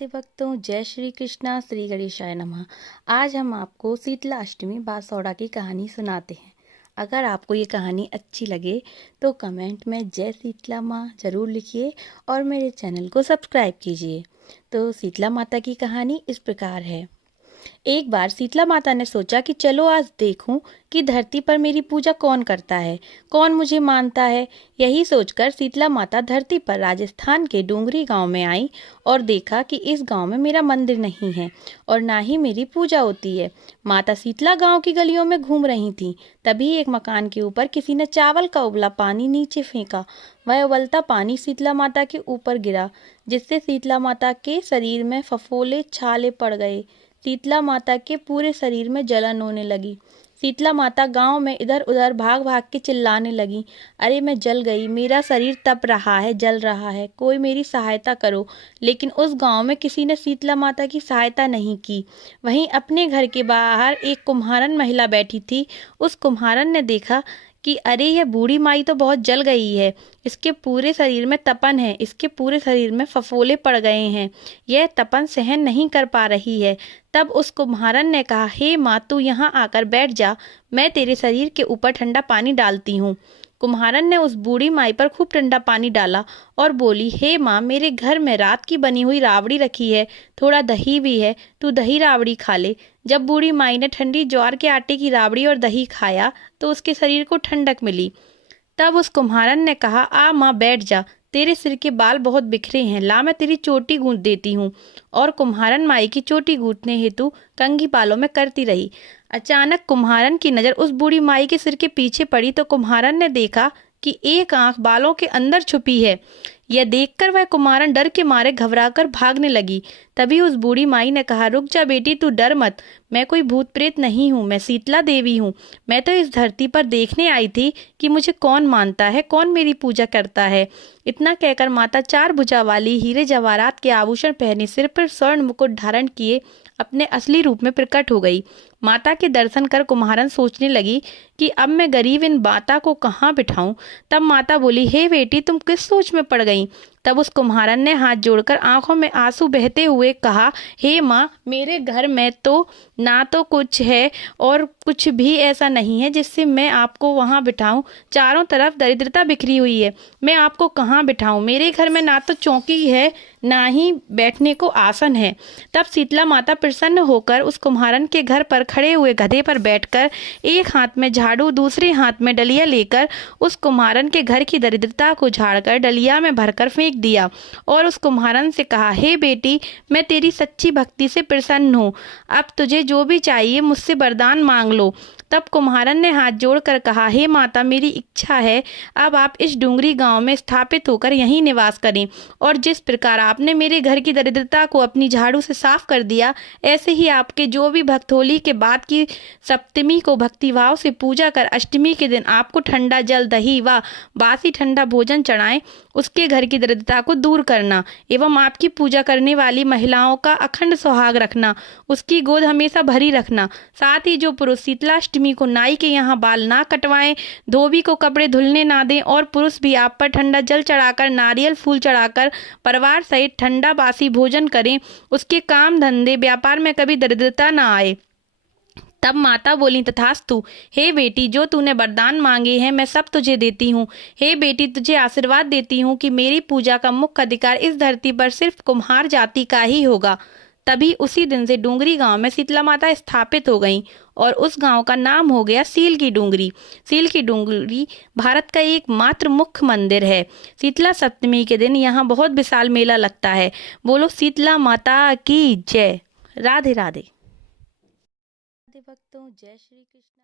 आदि भक्तों, जय श्री कृष्णा, श्री गणेशाय नमः। आज हम आपको शीतला अष्टमी बांसौड़ा की कहानी सुनाते हैं। अगर आपको ये कहानी अच्छी लगे तो कमेंट में जय शीतला माँ जरूर लिखिए और मेरे चैनल को सब्सक्राइब कीजिए। तो शीतला माता की कहानी इस प्रकार है। एक बार शीतला माता ने सोचा कि चलो आज देखूं कि धरती पर मेरी पूजा कौन करता है, कौन मुझे मानता है। यही सोचकर शीतला माता धरती पर राजस्थान के डूंगरी गांव में आई और देखा कि इस गांव में मेरा मंदिर नहीं है और ना ही मेरी पूजा होती है। माता शीतला गांव की गलियों में घूम रही थी। तभी एक मकान के ऊपर किसी ने चावल का उबला पानी नीचे फेंका। वह उबलता पानी शीतला माता के ऊपर गिरा, जिससे शीतला माता के शरीर में फफोले छाले पड़ गए। शीतला माता के पूरे शरीर में जलन होने लगी। शीतला माता गांव में इधर उधर भाग भाग के चिल्लाने लगी, अरे मैं जल गई, मेरा शरीर तप रहा है, जल रहा है, कोई मेरी सहायता करो। लेकिन उस गांव में किसी ने शीतला माता की सहायता नहीं की। वहीं अपने घर के बाहर एक कुम्हारन महिला बैठी थी। उस कुम्हारन ने देखा कि अरे यह बूढ़ी माई तो बहुत जल गई है, इसके पूरे शरीर में तपन है, इसके पूरे शरीर में फफोले पड़ गए हैं, यह तपन सहन नहीं कर पा रही है। तब उस कुम्हारन ने कहा, हे माँ, तू यहाँ आकर बैठ जा, मैं तेरे शरीर के ऊपर ठंडा पानी डालती हूँ। कुम्हारन ने उस बूढ़ी माई पर खूब ठंडा पानी डाला और बोली, हे माँ, मेरे घर में रात की बनी हुई राबड़ी रखी है, थोड़ा दही भी है, तू दही राबड़ी खा ले। जब बूढ़ी माई ने ठंडी ज्वार के आटे की राबड़ी और दही खाया तो उसके शरीर को ठंडक मिली। तब उस कुम्हारन ने कहा, आ माँ, बैठ जा, तेरे सिर के बाल बहुत बिखरे हैं, ला मैं तेरी चोटी गूंथ देती हूँ। और कुम्हारन माई की चोटी गूंथने हेतु कंघी बालों में करती रही। अचानक कुम्हारन की नजर उस बूढ़ी माई के सिर के पीछे पड़ी तो कुम्हारन ने देखा कि एक आंख बालों के अंदर छुपी है। यह देखकर वह कुम्हारन डर के मारे घबराकर भागने लगी। तभी उस बूढ़ी माई ने कहा, रुक जा बेटी, तू डर मत, मैं कोई भूत प्रेत नहीं हूँ, मैं शीतला देवी हूँ। मैं तो इस धरती पर देखने आई थी कि मुझे कौन मानता है, कौन मेरी पूजा करता है। इतना कहकर माता चार भुजा वाली हीरे जवाहरात के आभूषण पहने, सिर पर स्वर्ण मुकुट धारण किए अपने असली रूप में प्रकट हो गई। माता के दर्शन कर कुम्हारन सोचने लगी कि अब मैं गरीब इन माता को कहाँ बिठाऊं। तब माता बोली, हे बेटी, तुम किस सोच में पड़ गई। तब उस कुम्हारन ने हाथ जोड़कर आंखों में आंसू बहते हुए कहा, हे माँ, मेरे घर में तो ना तो कुछ है और कुछ भी ऐसा नहीं है जिससे मैं आपको वहां बिठाऊं। चारों तरफ दरिद्रता बिखरी हुई है, मैं आपको कहाँ बिठाऊं। मेरे घर में ना तो चौकी है, ना ही बैठने को आसन है। तब शीतला माता प्रसन्न होकर उस कुम्हारन के घर पर खड़े हुए गधे पर बैठकर एक हाथ में झाड़ू, दूसरे हाथ में डलिया लेकर उस कुम्हारन के घर की दरिद्रता को झाड़कर डलिया में भरकर फेंक दिया और उस कुम्हारन से कहा, हे बेटी, मैं तेरी सच्ची भक्ति से प्रसन्न हूँ, अब तुझे जो भी चाहिए मुझसे वरदान मांग लो। तब कुम्हारन ने हाथ जोड़कर कहा, हे माता, मेरी इच्छा है अब आप इस डूंगरी गांव में स्थापित होकर यहीं निवास करें और जिस प्रकार आपने मेरे घर की दरिद्रता को अपनी झाड़ू से साफ कर दिया, ऐसे ही आपके जो भी भक्त होली के बाद की सप्तमी को भक्तिभाव से पूजा कर अष्टमी के दिन आपको ठंडा जल, दही व बासी ठंडा भोजन चढ़ाएं, उसके घर की दरिद्रता को दूर करना एवं आपकी पूजा करने वाली महिलाओं का अखंड सुहाग रखना, उसकी गोद हमेशा भरी रखना। साथ ही जो पुरुष शीतलाष्टमी को नाई के यहाँ बाल ना कटवाएं, धोबी को कपड़े धुलने ना दें और पुरुष भी आप पर ठंडा जल चढ़ाकर, नारियल फूल चढ़ाकर परिवार सहित ठंडा बासी भोजन करें, उसके काम धंधे व्यापार में कभी दरिद्रता ना आए। तब माता बोली, तथास्तु। हे बेटी, जो तूने वरदान मांगे हैं मैं सब तुझे देती हूँ। हे बेटी, तुझे आशीर्वाद देती हूँ कि मेरी पूजा का मुख्य अधिकार इस धरती पर सिर्फ कुम्हार जाति का ही होगा। तभी उसी दिन से डूंगरी गांव में शीतला माता स्थापित हो गईं और उस गांव का नाम हो गया सील की डूंगरी। सील की डूंगरी भारत का एकमात्र मुख्य मंदिर है। शीतला सप्तमी के दिन यहाँ बहुत विशाल मेला लगता है। बोलो शीतला माता की जय। राधे राधे। भक्तों, जय श्री कृष्ण।